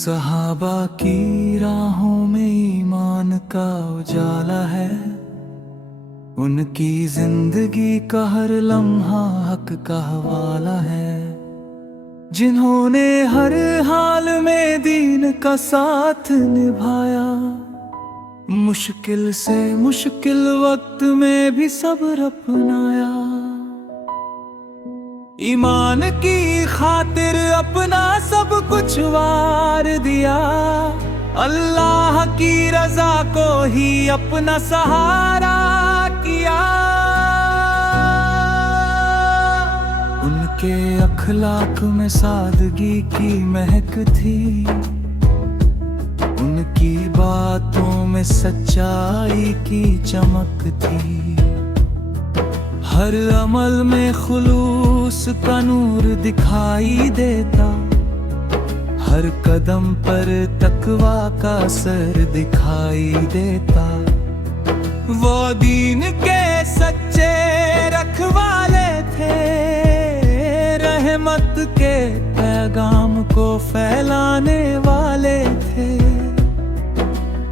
सहाबा की राहों में ईमान का उजाला है। उनकी जिंदगी का हर लम्हा हक का हवाला है। जिन्होंने हर हाल में दीन का साथ निभाया, मुश्किल से मुश्किल वक्त में भी सब्र अपनाया। ईमान की खातिर अपना सब कुछ वार दिया, अल्लाह की रजा को ही अपना सहारा किया। उनके अखलाक में सादगी की महक थी, उनकी बातों में सच्चाई की चमक थी। हर अमल में खुलूस का नूर दिखाई देता, हर कदम पर तकवा का असर दिखाई देता। वो दीन के सच्चे रखवाले थे, रहमत के पैगाम को फैलाने वाले थे।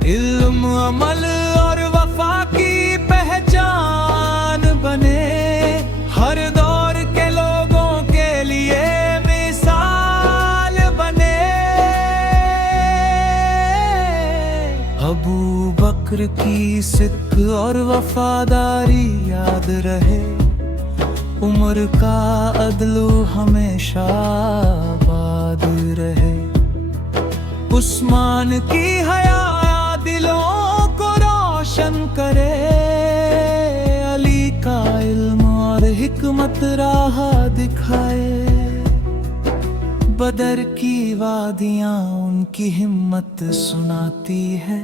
इल्म, अमल और वफा की पहचान बने, हर दौर के लोगों के लिए मिसाल बने। अबू बकर की सिद्क और वफादारी याद रहे, उम्र का अदलू हमेशा आबाद रहे। उस्मान की हया दिलों को रोशन करे, अली का इल्म और हिकमत राह दिखाए। बदर की वादियां उनकी हिम्मत सुनाती है,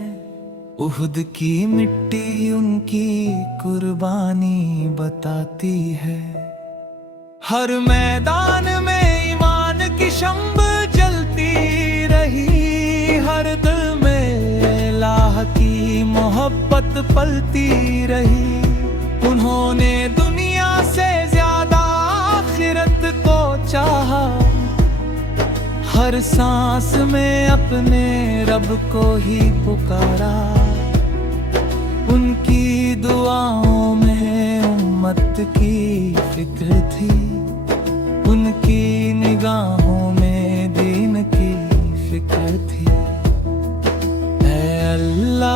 उहद की मिट्टी उनकी कुर्बानी बताती है। हर मैदान में ईमान की शम्ब जलती रही, हर दिल में अल्लाह की मोहब्बत पलती रही। उन्होंने दुनिया से ज्यादा आखिरत को चाहा, हर सांस में अपने रब को ही पुकारा। उनकी दुआओं में उम्मत की फिक्र थी, उनकी निगाहों में दीन की फिक्र थी। ऐ अल्लाह,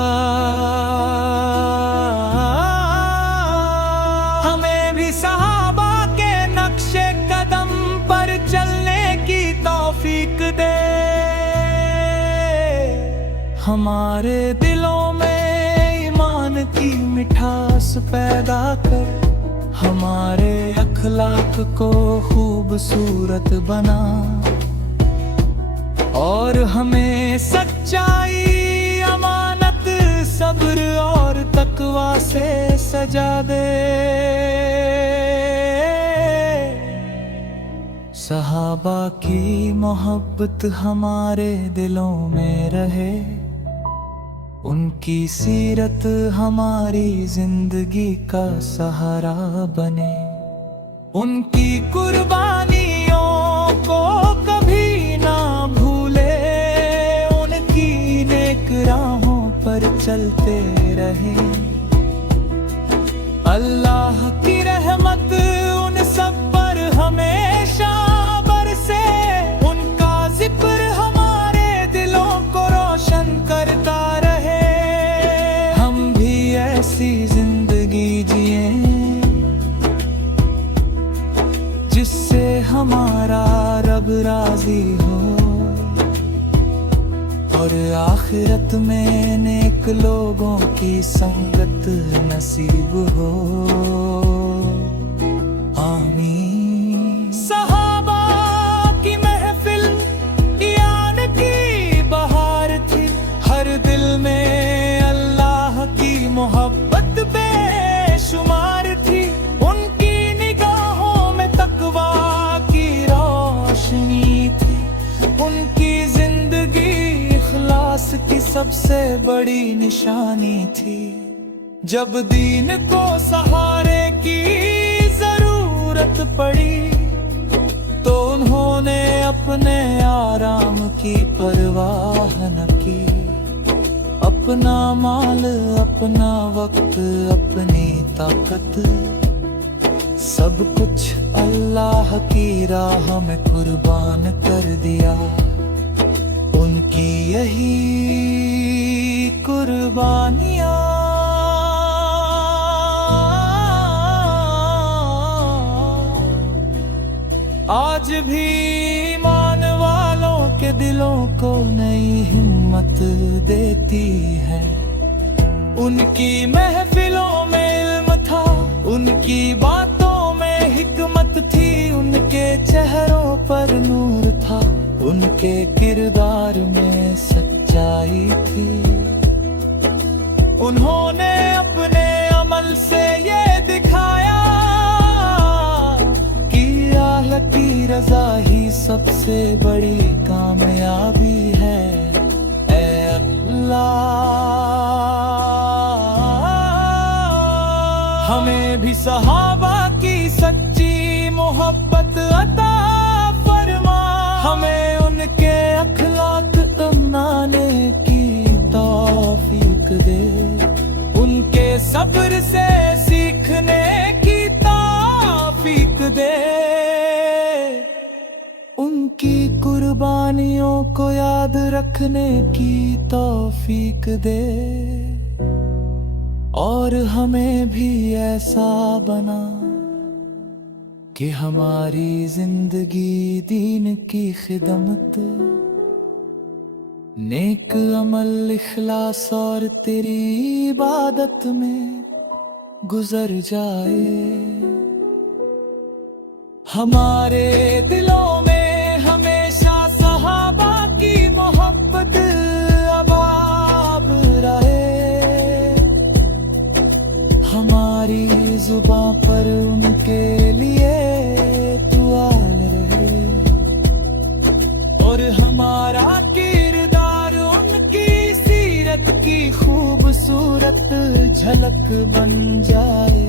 हमें भी सहाबा के नक्शे कदम पर चलने की तौफीक दे। हमारे दिलों में ईमान की मिठास पैदा कर, हमारे अखलाक को खूबसूरत बना, और हमें सच्चाई, अमानत, सब्र और तकवा से सजा दे। सहाबा की मोहब्बत हमारे दिलों में रहे, उनकी सीरत हमारी जिंदगी का सहारा बने। उनकी कुर्बानियों को कभी ना भूले, उनकी नेक राहों पर चलते रहे। अल्लाह की रहमत उन सब पर हमेशा बरसे, उनका जिक्र हमारे दिलों को रोशन करता रहे। हम भी ऐसी जिंदगी जिए जिससे हमारा रब राजी हो, और आखिरत में नेक लोगों की संगत नसीब हो। आमीन। सहाबा की महफिल ईमान की बहार थी, हर दिल में अल्लाह की मोहब्बत बेशुमार थी। उनकी निगाहों में तकवा की रोशनी थी, उनकी जिंदगी इखलास की सबसे बड़ी निशानी थी। जब दीन को सहारे की जरूरत पड़ी, तो उन्होंने उन्होंने अपने आराम की परवाह न की। अपना माल, अपना वक्त, अपनी ताकत, सब कुछ अल्लाह की राह में कुर्बान कर दिया। उनकी यही कुर्बानियाँ आज भी ईमान वालों के दिलों को नई हिम्मत देती है। उनकी महफिलों में इल्म था, उनकी बातों में हिकमत थी, उनके चेहरों पर नूर था, उनके किरदार में सच्चाई थी। उन्होंने अपने अमल से ये दिखाया कि अल्लाह की रज़ा ही सबसे बड़ी कामयाबी है। ऐ अल्लाह, हमें भी सहाबा की सच्ची मोहब्बत अता फरमा। हमें उनके अखलाक अपनाने की तौफीक दे, उनके सब्र से सीखने की तौफीक दे, उनकी कुर्बानियों को याद रखने की तौफीक दे। और हमें भी ऐसा बना कि हमारी जिंदगी दीन की खिदमत, नेक अमल, इखलास और तेरी इबादत में गुजर जाए। हमारे दिलों में हमेशा सहाबा की मोहब्बत अबाब रहे। हमारी जुबां पर उनके लिए दुआ रहे, और हमारा किरदार उनकी सीरत की खूबसूरत झलक बन जाए।